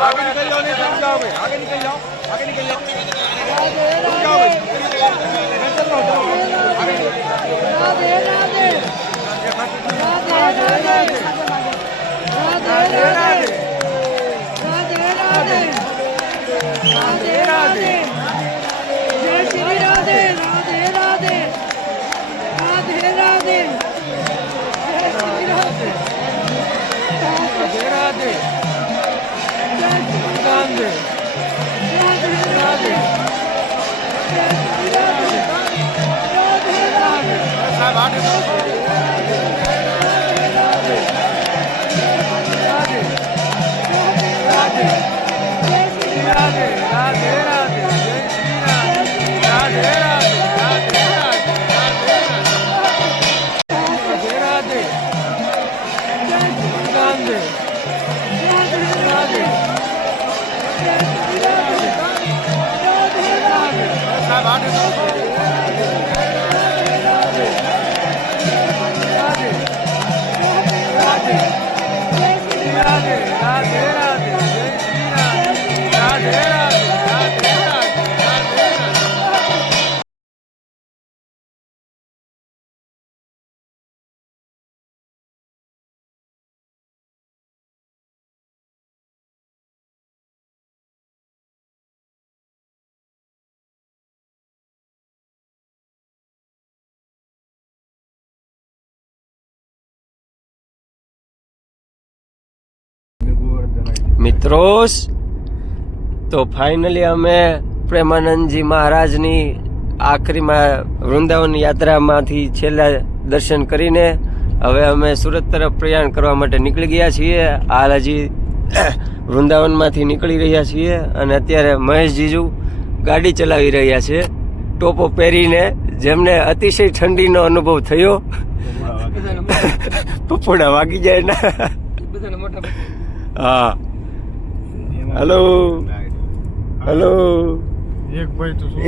आगे निकल जाओ, नहीं रुक जाओ, आगे निकल जाओ, आगे निकल जाओ, रुक जाओ, मैं चल रहा हूँ, आगे राधे राधे राधे राधे राधे राधे राधे जय श्री राधे राधे राधे राधे राधे जय श्री राधे राधे राधे राधे राधे राधे साहब आगे મિત્રો તો ફાઇનલી અમે પ્રેમાનંદજી મહારાજની આખરીમાં વૃંદાવન યાત્રામાંથી છેલ્લા દર્શન કરીને હવે અમે સુરત તરફ પ્રયાણ કરવા માટે નીકળી ગયા છીએ. હાલ હજી વૃંદાવનમાંથી નીકળી રહ્યા છીએ અને અત્યારે મહેશ જીજુ ગાડી ચલાવી રહ્યા છે ટોપો પહેરીને, જેમને અતિશય ઠંડીનો અનુભવ થયો. પપોડા વાગી જાય ને. હા, હલો હલો.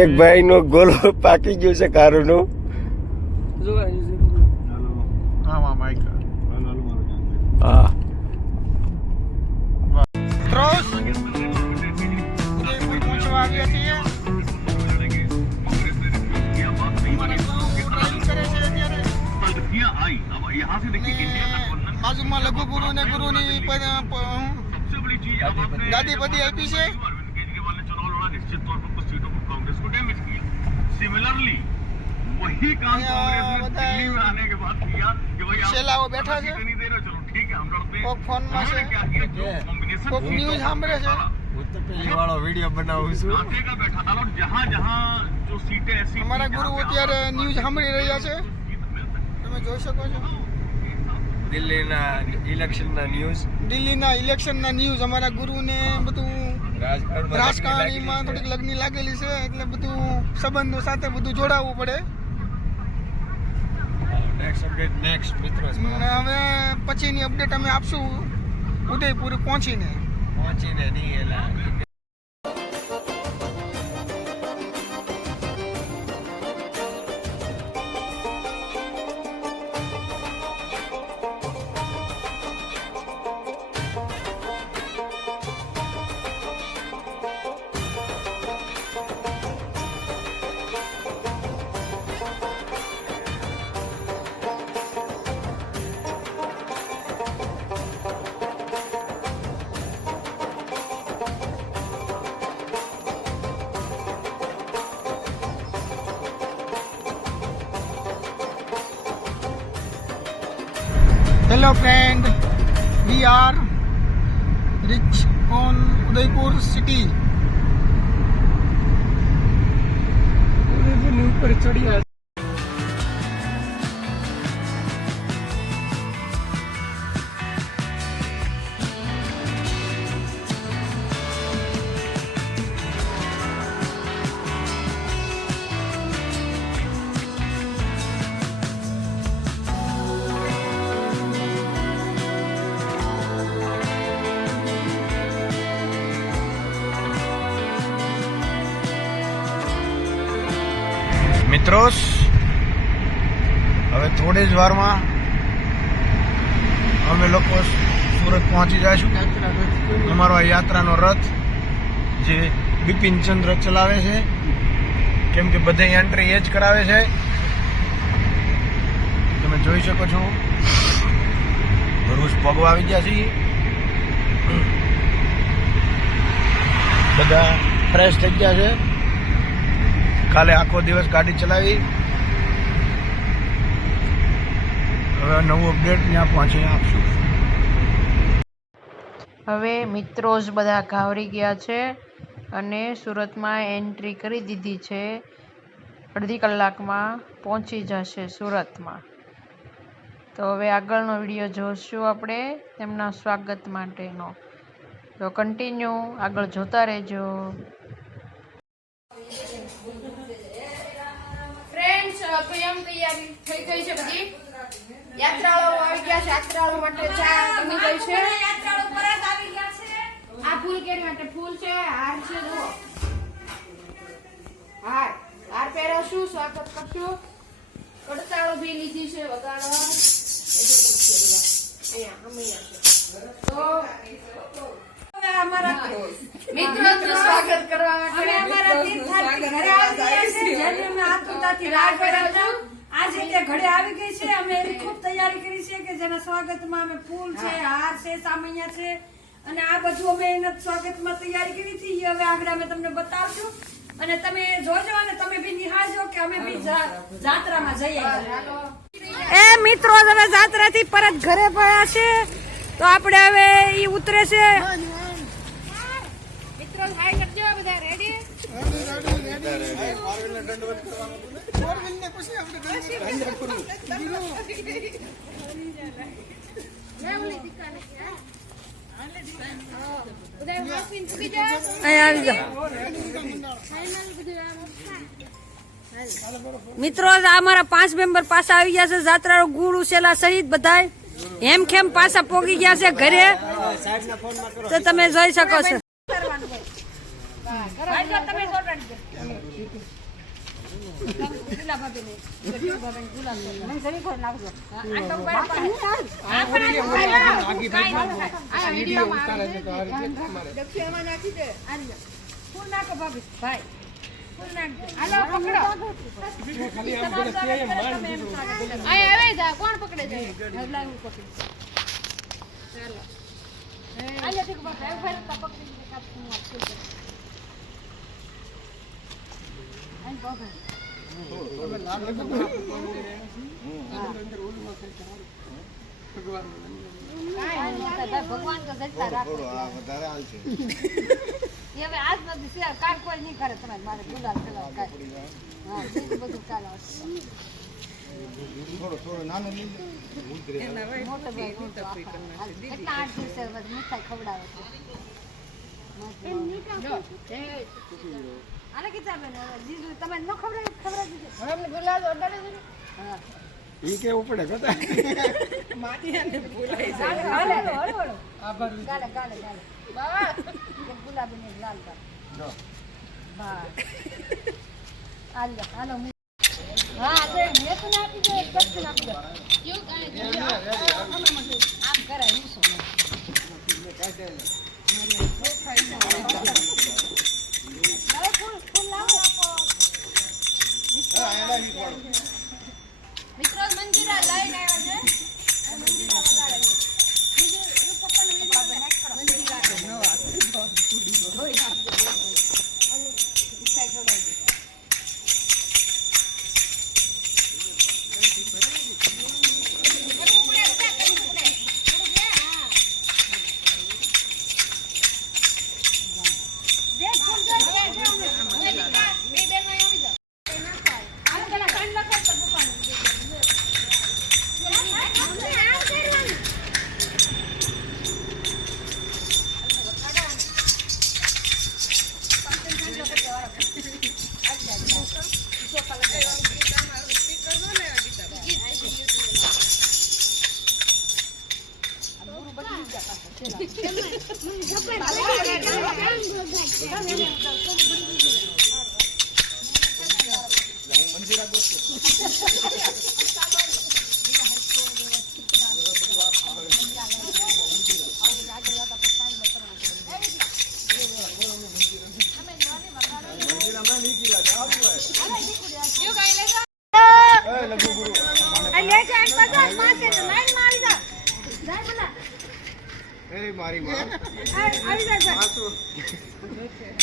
એક ભાઈ નો ગોળો પાકી ગયો છે કારોનો. હા, બાજુમાં લઘુ ગુરુ ને ગુરુ ની ગાદી બધી આપી છે. શેલાઓ બેઠા છે, કોક ફોનમાં છે, કોક ન્યૂઝ સાંભળે છે. વાળો વિડીયો બનાવું છું. અમારા ગુરુ અત્યારે ન્યૂઝ સાંભળી રહ્યા છે, તમે જોઈ શકો છો. દિલ્હીના ઇલેક્શનના ન્યૂઝ અમારા ગુરુને બધું રાજકારણીમાં થોડીક લગ્ન લાગેલી છે, એટલે બધું સંબંધો સાથે બધું જોડાવવું પડે. હવે પછીની અપડેટ અમે આપશું ઉદયપુર પહોંચીને નહીં. Hello friend, we are reach on Udaipur city. Udaipur news पर चढ़ी है. મિત્રો હવે થોડી જ વારમાં અમે લોકો સુરત પહોંચી જઈશું. અમારો આ યાત્રાનો રથ જે બિપિન ચંદ્ર ચલાવે છે, કેમ કે બધે એન્ટ્રી એ જ કરાવે છે. તમે જોઈ શકો છો ભરૂચ પગવા આવી ગયા છીએ. બધા ફ્રેશ થઈ ગયા છે. કાલે આખો દિવસ ગાડી ચલાવી. હવે નવું અપડેટ ત્યાં પહોંચીને આપશું. હવે મિત્રો જ બધા ઘાવરી ગયા છે અને સુરતમાં એન્ટ્રી કરી દીધી છે. અડધી કલાકમાં પહોંચી જશે સુરતમાં. તો હવે આગળનો વિડીયો જોશું આપણે તેમના સ્વાગત માટેનો. તો કન્ટિન્યુ આગળ જોતા રહેજો. ફ્રેન્ડ્સ તૈયારી થઈ ગઈ છે બધી. યાત્રાળુઓ આવી ગયા છે. યાત્રાળુઓ માટે ચા બની ગઈ છે. યાત્રાળુઓ પરત આવી ગયા છે. આ ફૂલ કેરી માટે ફૂલ છે, હાર છે. જુઓ હાર પહેરશું, સ્વાગત કરશું. કડતાળો બી લીધી છે વગાડવા. મિત્રો સ્વાગત કરવા માટે અમારા તીર્થયાત્રી ઘરે આવી ગયા છે, જેની અમે આતુરતાથી રાહ જોઈ હતા. આજ રીતે ઘરે આવી ગઈ છે. અમે એની ખૂબ તૈયારી કરી છે કે જેના સ્વાગતમાં અમે ફૂલ છે, હાર છે, સામૈયા છે અને આ બધું અમે એના સ્વાગતમાં તૈયારી કરી હતી. હવે આગળ અમે તમને બતાવશું અને તમે જોજો અને તમે બી નિહાળજો કે અમે બી જાત્રામાં જઈએ. એ મિત્રો હવે જાત્રાથી પરત ઘરે પડ્યા છે, તો આપણે હવે ઈ ઉતરે છે. મિત્રો હાય કરજો બધા. રેડી? મિત્રો અમારા 5 મેમ્બર પાછા આવી ગયા છે. જાત્રાનો ગુરુ છેલ્લા સહિત બધા હેમખેમ પાછા પોગી ગયા છે ઘરે. તો તમે જોઈ શકો છો. કોણ પકડે છે? ભગવાન તો જતા રાખો. હવે આજ નથી કાલ કોઈ નહીં કરે. તમારે મારે ગુલાલ ચલાવ બધું ચાલશે. કેટલા 8 દિવસે મીઠાઈ ખવડાવે છે. આને કીધા બેન જીજુ તમે ન ખવડાવી દીધું. ગુલાબ અડાડે છે. હા ઈ કેવું પડે કતા ગાલે ગાલે ગાલે બાબા ગુલાબી ને લાલ ગાલ બા હાલો હાલો હા તે મેં તો આપી દે કચ્છ આપી દે કેવું કાય આમ કરાય હું શું મિત્રો મંજીરા લઈને આવ્યા છે. મંજીરા વગાડે બીજું પપ્પાને મંજીરા મારી માં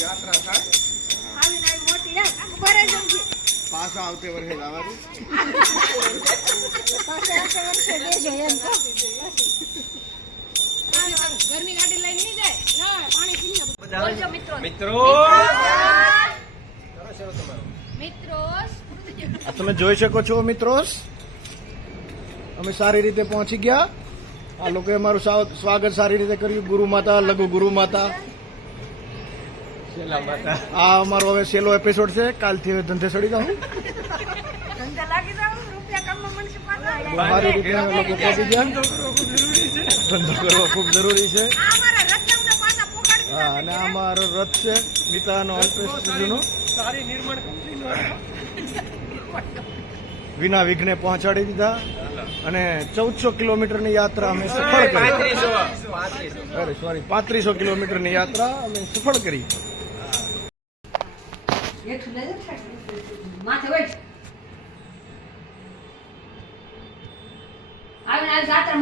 યાત્રા થાય પાછા આવતે વર્ષે લાવવાનું ગરમી ગાડી લઈને નહીં જાય પાણી પી લો મિત્રો મિત્રો આ તમે જોઈ શકો છો મિત્રો, અમે સારી રીતે પહોંચી ગયા. આ લોકોએ અમારું સ્વાગત સારી રીતે કર્યું. ગુરુ માતા, લઘુ ગુરુ માતા. આ અમારો હવે છેલ્લો એપિસોડ છે. કાલથી હવે ધંધે ચડી જાઉં. સારી રીતે અમે લોકો પહોંચી ગયા. ધંધો કરવો ખૂબ જરૂરી છે. હા, અને આ અમારો રથ છે ગીતાનો અલ્પેશ સુધીનો. વિના વિઘ્ને પહોંચાડી દીધા અને 1400 કિલોમીટરની યાત્રા અમે સફળ કરી. અરે સોરી, 3500 કિલોમીટરની યાત્રા અમે સફળ કરી.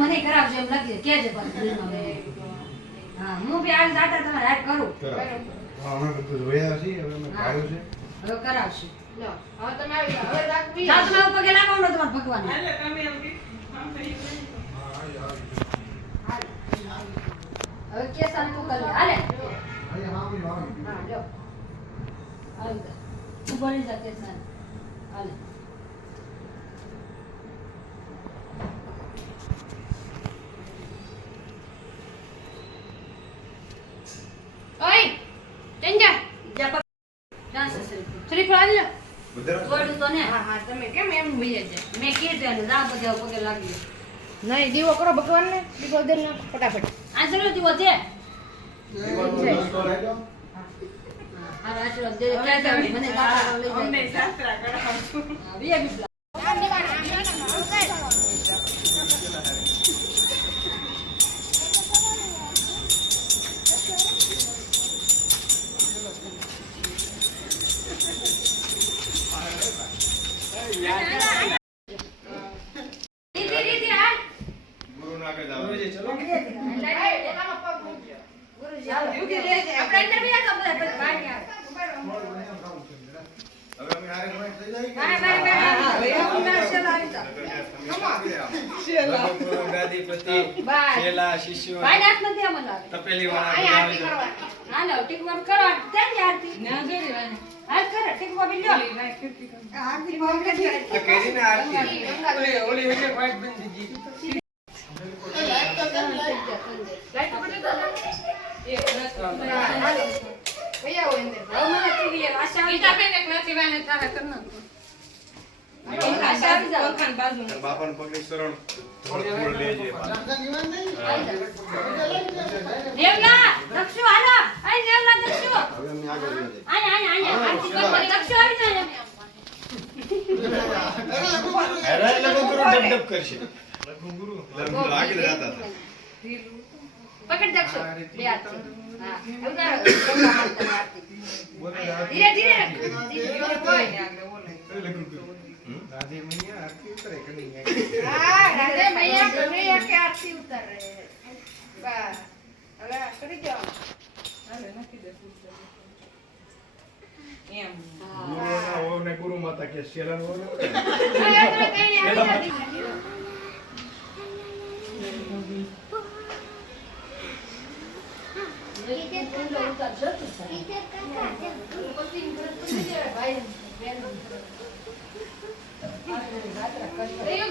મને કરાવજો એમ લાગે કેજે હા, હું બી આવી જાતા તમારે હાથ કરું. અમે બધું જોયા છીએ, હવે અમે ગાયું છે. હવે કરાવશું. લો હવે તમે આવી જાઓ. હવે રાખવી જાઓ તમે પગે લાગો ને તમારા ભગવાન. હવે કેસા તું કરી હાલે. હા લો. આવી જા. તું બની જા કેસા. હાલે. ઓય ચંજા જા પગ. ચાન્સ છે. શ્રીફળ આલી લો. ગોળું તો ને. હા હા તમે કેમ એમ ભૂલી જાય મેં કીધું ને જા પગે પગે લાગી. નહીં દીવો કરો ભગવાનને દીવો દે ને ફટાફટ આ ચલો દીવો દે. હા આશીર્વાદ દે. ક્યાં જાવ મને ગાતા લઈ જાય. અમને શાસ્ત્રા કરાવશું. હા બે બી તપેલી હાલો ટીકવા કરો તેમ આરતી ના જોઈ લેવાની હાલ કરો ટીકવા બી લ્યો આરતી બોલ બાપાને પગની શરણ થોડું લેજે. દેવલા દક્ષુ હાલો આય દેવલા દક્ષુ હવે અમે આગળ લઈ જઈએ. આય આરતી કરવા દક્ષુ આવી જાય હેરાન લગો ગુરુ ડબ કરશે. લગો ગુરુ આગળ જતા હતા. પકડ દક્ષુ બે આરતી હા ઉતારો ગંગા માતા આરતી ધીરે ધીરે કોઈ ને આગળ બોલે રાધે મૈયા આરતી ઉતરે કડી. હા રાધે મૈયા કનૈયા કે આરતી ઉતારે બસ હવે કરી જાઓ હાલે નખી દે એમ ગુરુના ઓને ગુરુ માતા કે શરણ ઓને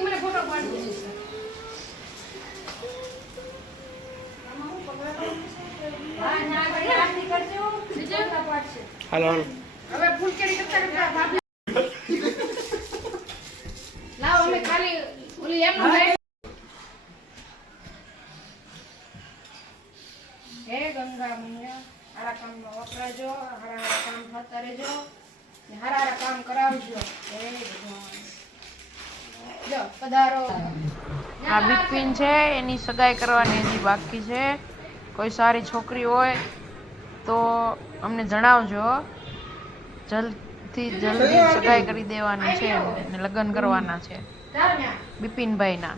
મને ફોટો પાડી દે હા ના આગળ આરતી કરજો બીજો ના પાડશે હાલો હવે ફૂલ કેરી કરતા કરતા ભાભી લાવ અમે ખાલી ઓલી એમ હે ગંગા મૈયા હારા કામમાં વપરાજો, હારા કામ થતા રહેજો ને હારા કામ કરાવજો. હે ભગવાન જો પધારો. આ બિપિન છે, એની સગાઈ કરવાની હજી બાકી છે. કોઈ સારી છોકરી હોય તો અમને જણાવજો. જલ્દથી જલ્દી સગાઈ કરી દેવાની છે અને લગ્ન કરવાના છે બિપિનભાઈના.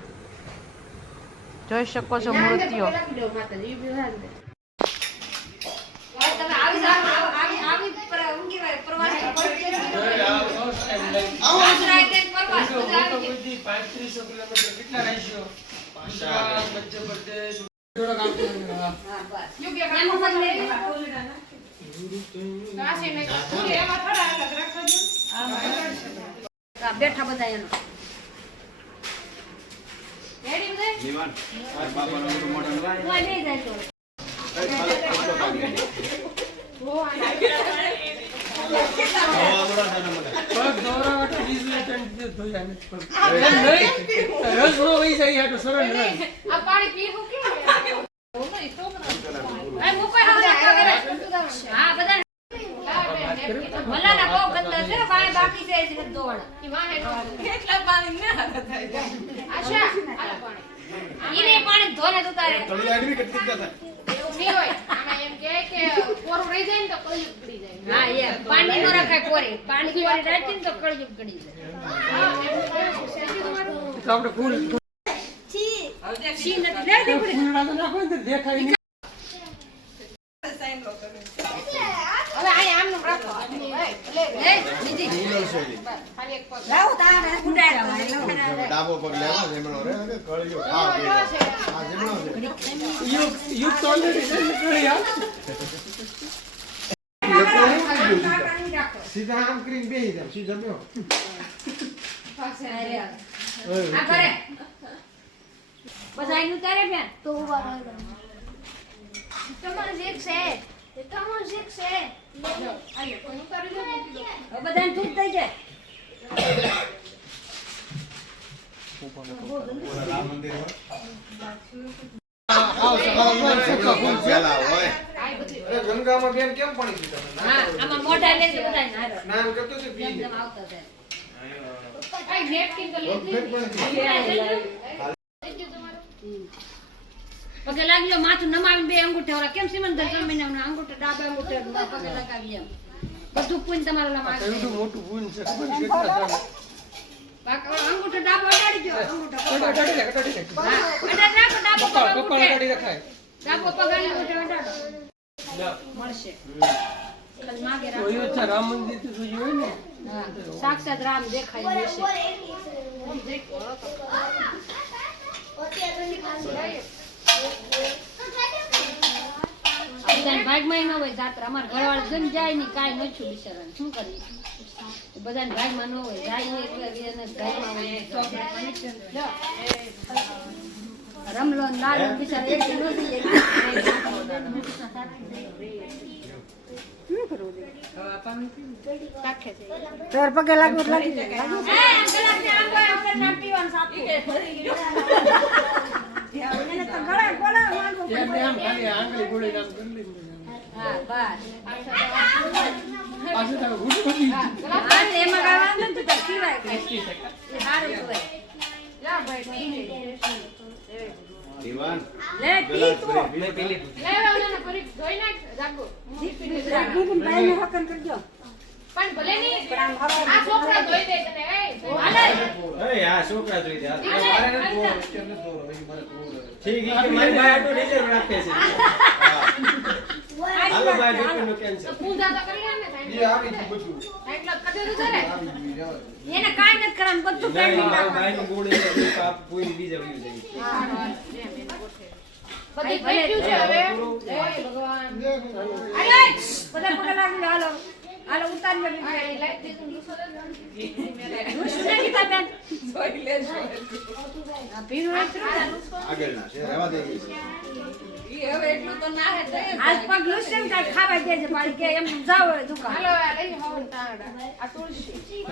જોઈ શકો છો મૂર્તિઓ. તમે આવી જાવ, આવી ઊંઘી હોય પ્રવાસ પ્રવાસ બધા આવી બેઠા બધા એનો આ પાણી પીવું કેવું હા બધા મલાના બહુ ગંદા છે પાણી બાકી છે જ દોવાળા અચ્છા આ પાણી ઈને પાણી ધોને ઉતારે એવું નહીં હોય. આમાં એમ કહે કે કોરું રહી જાય ને તો કળિયુગ પડી જાય. હા એ પાણી નો રખાય કોરી પાણી કોરી રાખી ને તો કળજુગ ગડી જાય છી નથી લે દે પડી હવે આ આમનું રાખો. લે બીજી ખાલી એક પગ. લાવો તારે ઉડાડવા ડાબો પગ લેવો જમણો રે હવે કળિયો હા જમણો સીધા આમ કરીને બેહી જાવ સીધા બેહો આ કરે બધા આઈ ઉતારે બેન તો તમારે જે છે તમારે જે છે આયો કોણ ઉતારી લે બધાને ઠીક થઈ જાય રામ મંદિર પેલા હોય આય બધી અરે ગંગામાં બેન કેમ પાણી પીતા હા આમાં મોઢા લેજે બધાને હારો ના એમ કરતો તો પી જેમ આવતા જાય આય નેપકિન તો લીધી. પગે લાગજો માથું નમાવીને બે અંગૂઠે ઓલા કેમ સિમંદર જમીને અંગૂઠે ડાબે અંગૂઠે પગે લગાવી એમ બધું પૂન તમારું લમાવી મોટું પૂન છે અંગૂઠો ડાબો અડાડી ગયો અંગૂઠો અડાડી રાખો ડાબો પગ અંગૂઠે ડાબો પગ અંગૂઠે અડાડો મળશે ખાલી માગે રાખો રામ મંદિર તો જોયું હોય ને હા સાક્ષાત રામ દેખાય છે બધાને ભાગમાં ન હોય જાત્રા અમારા ઘરવાળા જમ જાય ને કાંઈ નછું બિચારાને શું કરીએ બધાને ભાગમાં ન હોય જાય એટલે એને ભાગમાં હોય રમલો ને લાડુ બિચારા એક નથી તાર પગે લાગુ લાગી જાય એને તો ગળા ગોળા માંગો હા બસ હા એમાં ગાવાનું નથી તો ખીવાય કે એ સારું કહેવાય લા ભાઈ દીવાન લે ટી તો લે વાળાને ફરી ધોઈ નાખ રાખો. ભાઈને હકન કરજો પણ ભલે નહીં આ છોકરા ધોઈ દે તને. હાલે એ આ છોકરા જોઈ દે મારે ને દોરો કેમ દોરો એ મારે દોરો ઠીક છે મારી ભાઈ આટલું રિઝર્વ રાખે છે હાલો ભાઈ બિપિનનું કેન્સલ તો પૂજા તો કરી ને એ આવી ગયું બધું એટલે કદે છે ને આવી ગયું એને કાઈ નથી કરવાનું બધું કાઢી નહીં નાખવાનું ભાઈનું ગોળી છે કાપ કોઈ બીજા વ્યુ જાય બધું થઈ ગયું છે હવે. જય ભગવાન. અરે બધા પગે લાગી હાલો હાલો ઉતારી લે આ એ લાઈટ દીધું દુસરો રૂસને કીધા બેન આ પીનું આગળ ના છે રહેવા દે આજ પગ રૂસને કાઈ ખાવા દેજે પાડી કે એમ જાવ દુકાન હાલો આ લઈ હવન તાડા આ તુલસી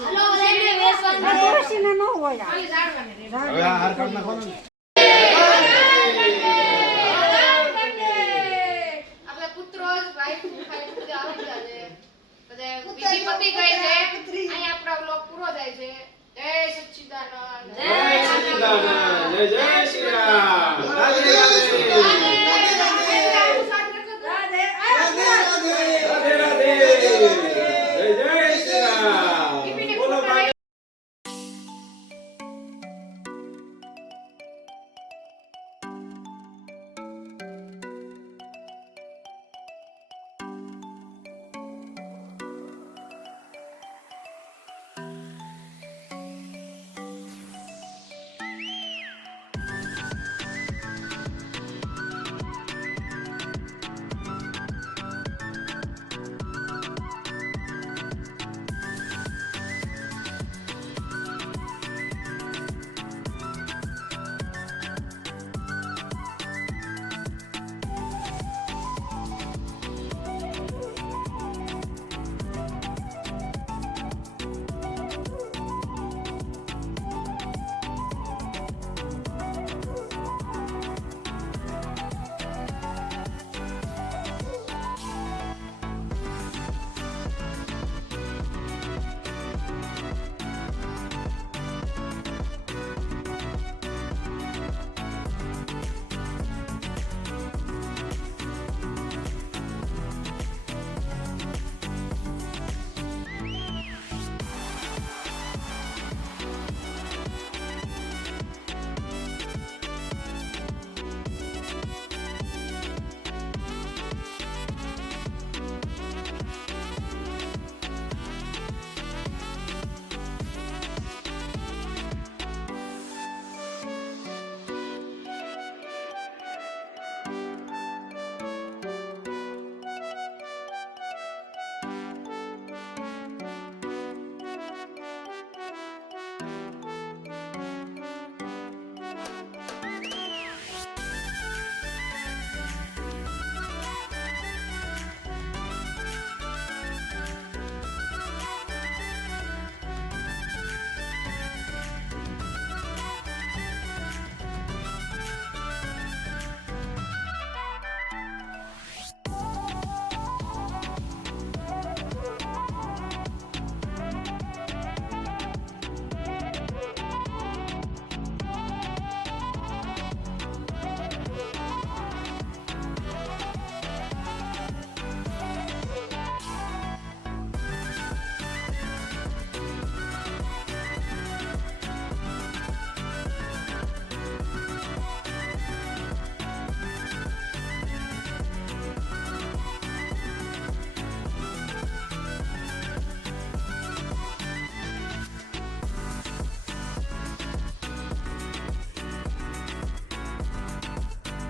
હાલો લઈને વેસવાનું તુલસીને ન હોય ખાલી ઝાડવાને રે. હવે આ હાર કાઢ નાખો ને આપણે પુત્રો જ ભાઈ ખાલી પૂજા આવી ગયા છે. બધા વિધિ પતિ ગઈ છે. અહીંયા આપણો વ્લોગ પૂરો થાય છે. જય જય સચ્ચિદાનંદ જય સચ્ચિદાનંદ જય જય શ્રી રામ